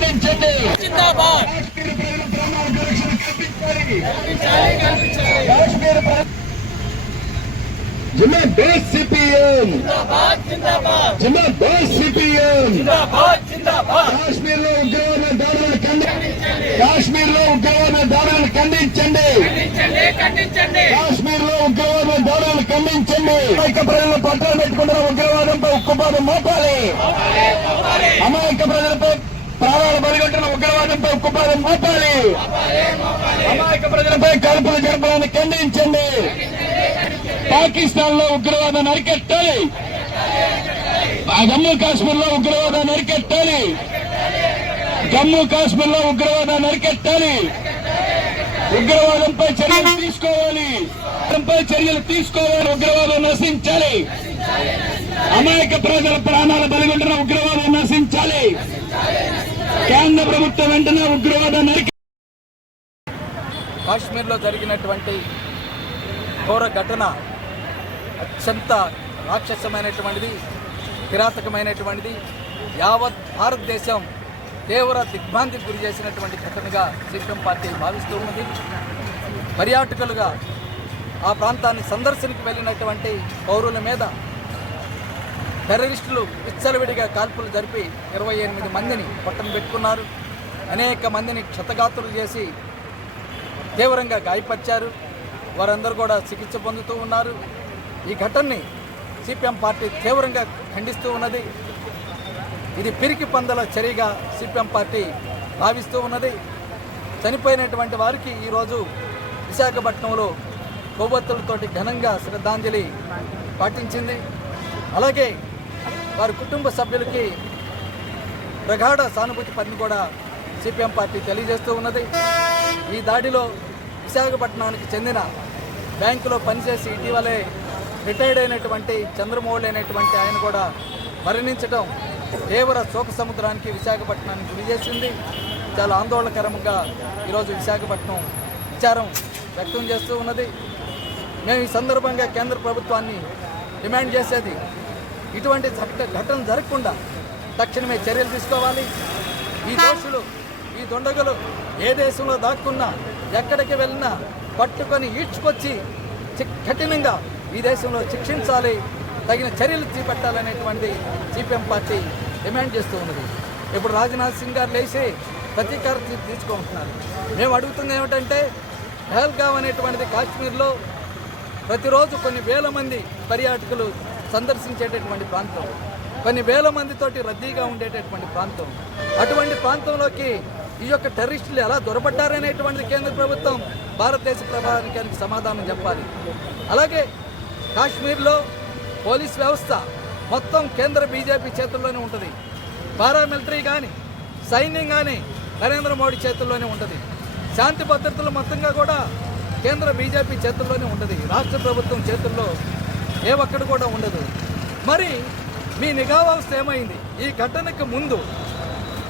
ఖండించండి జిందాబాద్. సిపిఎం జిందాబాద్ సిపిఎం కాశ్మీర్లో ఉగ్రవాద దాడులను ఖండించండి కాశ్మీర్లో ఉగ్రవాద దాడులను ఖండించండి. కాశ్మీర్లో ఉగ్రవాద దాడులను ఖండించండి. అమాయక ప్రజలను పట్టాలు పెట్టుకుంటున్న ఉగ్రవాదంపై ఉక్కుపాదం మోపాలి. అమాయక ప్రజలపై ఉంటున్న ఉగ్రవాదంపై ఉక్కుపాదం మోపాలి. అమాయక ప్రజలపై కాల్పులు జరపాలని ఖండించండి. పాకిస్తాన్లో ఉగ్రవాదాన్ని అరికెట్టాలి. జమ్మూ కాశ్మీర్లో ఉగ్రవాదాన్ని అరికెట్టాలి. జమ్మూ కాశ్మీర్లో ఉగ్రవాదాన్ని అరికెట్టాలి. ఉగ్రవాదంపై చర్యలు తీసుకోవాలి. చర్యలు తీసుకోవాలి. ఉగ్రవాదం నశించాలి. అమాయక ప్రజల ప్రాణాలు బలిగొంటున్న ఉగ్రవాదం నశించాలి. కేంద్ర ప్రభుత్వం వెంటనే ఉగ్రవాదాన్ని కాశ్మీర్లో జరిగినటువంటి ఘోర ఘటన అత్యంత రాక్షసమైనటువంటిది కిరాతకమైనటువంటిది యావత్ భారతదేశం తీవ్ర దిగ్భ్రాంతికి గురి చేసినటువంటి ఘటనగా సిపిఎం పార్టీ భావిస్తూ ఉన్నది. పర్యాటకులుగా ఆ ప్రాంతాన్ని సందర్శనకు వెళ్ళినటువంటి పౌరుల మీద టెర్రరిస్టులు విచ్చలవిడిగా కాల్పులు జరిపి ఇరవై ఎనిమిది మందిని పట్టం పెట్టుకున్నారు. అనేక మందిని క్షతగాతులు చేసి తీవ్రంగా గాయపరిచారు. వారందరూ కూడా చికిత్స పొందుతూ ఉన్నారు. ఈ ఘటనని సిపిఎం పార్టీ తీవ్రంగా ఖండిస్తూ ఉన్నది. ఇది పిరికి పందల చర్యగా సిపిఎం పార్టీ భావిస్తూ ఉన్నది. చనిపోయినటువంటి వారికి ఈరోజు విశాఖపట్నంలో కొవ్వొత్తులతోటి ఘనంగా శ్రద్ధాంజలి పాటించింది. అలాగే వారి కుటుంబ సభ్యులకి ప్రగాఢ సానుభూతి పనిని కూడా సిపిఎం పార్టీ తెలియజేస్తూ ఉన్నది. ఈ దాడిలో విశాఖపట్నానికి చెందిన బ్యాంకులో పనిచేసి ఇటీవలే రిటైర్డ్ అయినటువంటి చంద్రమౌళి అనేటువంటి ఆయన కూడా మరణించడం తీవ్ర శోక సముద్రానికి విశాఖపట్నాన్ని గురి చేసింది. చాలా ఆందోళనకరంగా ఈరోజు విశాఖపట్నం విచారం వ్యక్తం చేస్తూ ఉన్నది. మేము ఈ సందర్భంగా కేంద్ర ప్రభుత్వాన్ని డిమాండ్ చేసేది ఇటువంటి ఘట- ఘటన జరగకుండా తక్షణమే చర్యలు తీసుకోవాలి. ఈ దోషులు ఈ దొండగలు ఏ దేశంలో దాక్కున్నా ఎక్కడికి వెళ్ళినా పట్టుకొని ఈడ్చుకొచ్చి కఠినంగా ఈ దేశంలో శిక్షించాలి. తగిన చర్యలు చేపట్టాలనేటువంటి సిపిఎం పార్టీ డిమాండ్ చేస్తూ ఉన్నది. ఇప్పుడు రాజ్నాథ్ సింగ్ గారు లేచి ప్రతీకార తీసుకుంటున్నారు మేము అడుగుతుంది ఏమిటంటే పహల్గావ్ అనేటువంటిది కాశ్మీర్లో ప్రతిరోజు కొన్ని వేల మంది పర్యాటకులు సందర్శించేటటువంటి ప్రాంతం. కొన్ని వేల మందితోటి రద్దీగా ఉండేటటువంటి ప్రాంతం. అటువంటి ప్రాంతంలోకి ఈ యొక్క టెర్రరిస్టులు ఎలా దొరబడ్డారనేటువంటిది కేంద్ర ప్రభుత్వం భారతదేశ ప్రభావానికి సమాధానం చెప్పాలి. అలాగే కాశ్మీర్లో పోలీస్ వ్యవస్థ మొత్తం కేంద్ర బీజేపీ చేతుల్లోనే ఉంటుంది. పారామిలిటరీ కానీ సైన్యం కానీ నరేంద్ర మోడీ చేతుల్లోనే ఉంటుంది. శాంతి భద్రతలు మొత్తంగా కూడా కేంద్ర బీజేపీ చేతుల్లోనే ఉంటుంది. రాష్ట్ర ప్రభుత్వం చేతుల్లో ఏ ఒక్కడు కూడా ఉండదు. మరి మీ నిఘా వ్యవస్థ ఏమైంది? ఈ ఘటనకు ముందు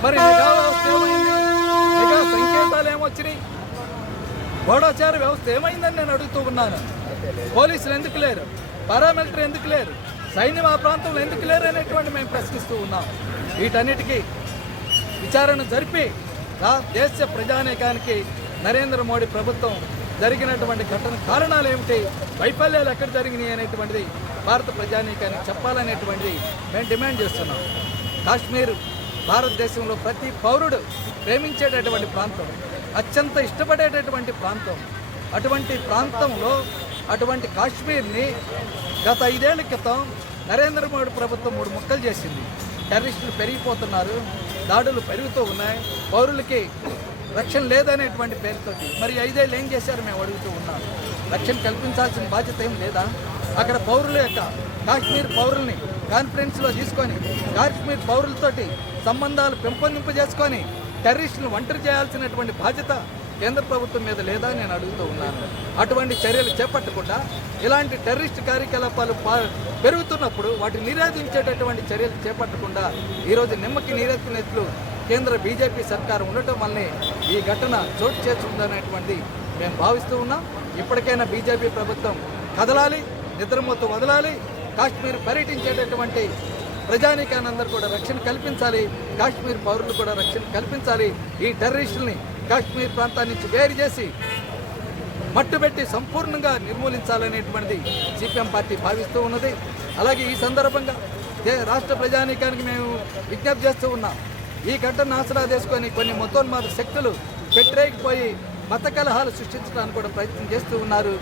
మరి నిఘా వ్యవస్థ ఏమైంది? నిఘా సంకేతాలు ఏమొచ్చినాయి గూఢాచార వ్యవస్థ ఏమైందని నేను అడుగుతూ ఉన్నాను. పోలీసులు ఎందుకు లేరు? పారామిలిటరీ ఎందుకు లేరు? సైన్యం ఆ ప్రాంతంలో ఎందుకు లేరు అనేటువంటి మేము ప్రశ్నిస్తూ ఉన్నాం. వీటన్నిటికీ విచారణ జరిపి దేశ ప్రజానేకానికి నరేంద్ర మోడీ ప్రభుత్వం జరిగినటువంటి ఘటన కారణాలు ఏమిటి? వైఫల్యాలు ఎక్కడ జరిగినాయి అనేటువంటిది భారత ప్రజానీకానికి చెప్పాలనేటువంటిది మేము డిమాండ్ చేస్తున్నాం. కాశ్మీర్ భారతదేశంలో ప్రతి పౌరుడు ప్రేమించేటటువంటి ప్రాంతం అత్యంత ఇష్టపడేటటువంటి ప్రాంతం. అటువంటి ప్రాంతంలో అటువంటి కాశ్మీర్ని గత ఐదేళ్ళ క్రితం నరేంద్ర మోడీ ప్రభుత్వం మూడు ముక్కలు చేసింది. టెర్రరిస్టులు పెరిగిపోతున్నారు దాడులు పెరుగుతూ ఉన్నాయి పౌరులకి రక్షణ లేదనేటువంటి పేరుతోటి మరి ఐదేళ్ళు ఏం చేశారు మేము అడుగుతూ ఉన్నాం. రక్షణ కల్పించాల్సిన బాధ్యత ఏం లేదా? అక్కడ పౌరుల యొక్క కాశ్మీర్ పౌరుల్ని కాన్ఫరెన్స్లో తీసుకొని కాశ్మీర్ పౌరులతోటి సంబంధాలు పెంపొందింపజేసుకొని టెర్రరిస్టులను ఒంటరి చేయాల్సినటువంటి బాధ్యత కేంద్ర ప్రభుత్వం మీద లేదా నేను అడుగుతూ ఉన్నాను. అటువంటి చర్యలు చేపట్టకుండా ఇలాంటి టెర్రరిస్ట్ కార్యకలాపాలు పెరుగుతున్నప్పుడు వాటిని నిరోధించేటటువంటి చర్యలు చేపట్టకుండా ఈరోజు నిమ్మకి నీరెత్తినట్లు కేంద్ర బీజేపీ సర్కారు ఉండటం వల్లే ఈ ఘటన చోటు చేసుకుందనేటువంటి మేము భావిస్తూ ఉన్నాం. ఇప్పటికైనా బీజేపీ ప్రభుత్వం కదలాలి నిద్రమొత్తు వదలాలి కాశ్మీర్ పర్యటించేటటువంటి ప్రజానీకానందరూ కూడా రక్షణ కల్పించాలి కాశ్మీర్ పౌరులు కూడా రక్షణ కల్పించాలి ఈ టెర్రరిస్టుల్ని కాశ్మీర్ ప్రాంతాన్ని నుంచి వేరు చేసి మట్టుబెట్టి సంపూర్ణంగా నిర్మూలించాలనేటువంటిది సిపిఎం పార్టీ భావిస్తూ ఉన్నది. అలాగే ఈ సందర్భంగా రాష్ట్ర ప్రజానీకానికి మేము విజ్ఞప్తి చేస్తూ ఉన్నాం. ఈ గంటను నాసరా చేసుకొని కొన్ని మొత్తోన్మాద శక్తులు పెట్టరేగిపోయి మత కలహాలు సృష్టించడానికి కూడా ప్రయత్నం చేస్తూ ఉన్నారు.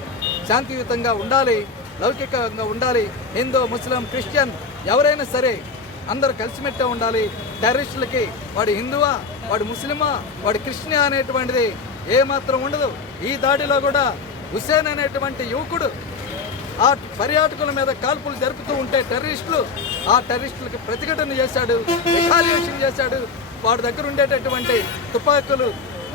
శాంతియుతంగా ఉండాలి లౌకికంగా ఉండాలి. హిందూ ముస్లిం క్రిస్టియన్ ఎవరైనా సరే అందరూ కలిసిమెట్టే ఉండాలి. టెర్రరిస్టులకి వాడు హిందువా వాడు ముస్లిమా వాడు క్రిస్టియా అనేటువంటిది ఏమాత్రం ఉండదు. ఈ దాడిలో కూడా హుసేన్ అనేటువంటి యువకుడు ఆ పర్యాటకుల మీద కాల్పులు జరుపుతూ ఉంటే టెర్రరిస్టులు ఆ టెర్రరిస్టులకి ప్రతిఘటన చేశాడు రిటాలియేషన్ చేశాడు. వాడి దగ్గర ఉండేటటువంటి తుపాకులు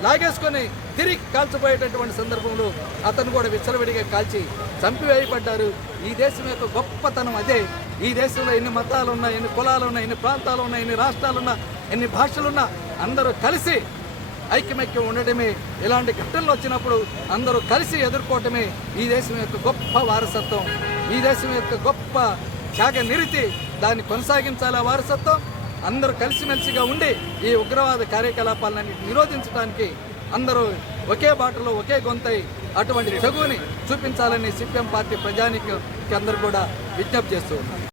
లాగేసుకొని తిరిగి కాల్చిపోయేటటువంటి సందర్భంలో అతను కూడా విచ్చలవిడిగా కాల్చి చంపివేయబడ్డారు. ఈ దేశం యొక్క గొప్పతనం అదే. ఈ దేశంలో ఎన్ని మతాలు ఉన్నాయి ఎన్ని కులాలు ఉన్నాయి ఎన్ని ప్రాంతాలు ఉన్నాయి ఎన్ని రాష్ట్రాలున్నా ఎన్ని భాషలున్నా అందరూ కలిసి ఐక్యమైక్యం ఉండటమే ఇలాంటి ఘటనలు వచ్చినప్పుడు అందరూ కలిసి ఎదుర్కోవటమే ఈ దేశం యొక్క గొప్ప వారసత్వం. ఈ దేశం యొక్క గొప్ప త్యాగ నిరితి దాన్ని కొనసాగించాలా వారసత్వం? అందరూ కలిసిమెలిసిగా ఉండి ఈ ఉగ్రవాద కార్యకలాపాలను నిరోధించడానికి అందరూ ఒకే బాటలో ఒకే గొంతై అటువంటి చదువుని చూపించాలని సిపిఎం పార్టీ ప్రజానికి అందరూ కూడా విజ్ఞప్తి చేస్తూ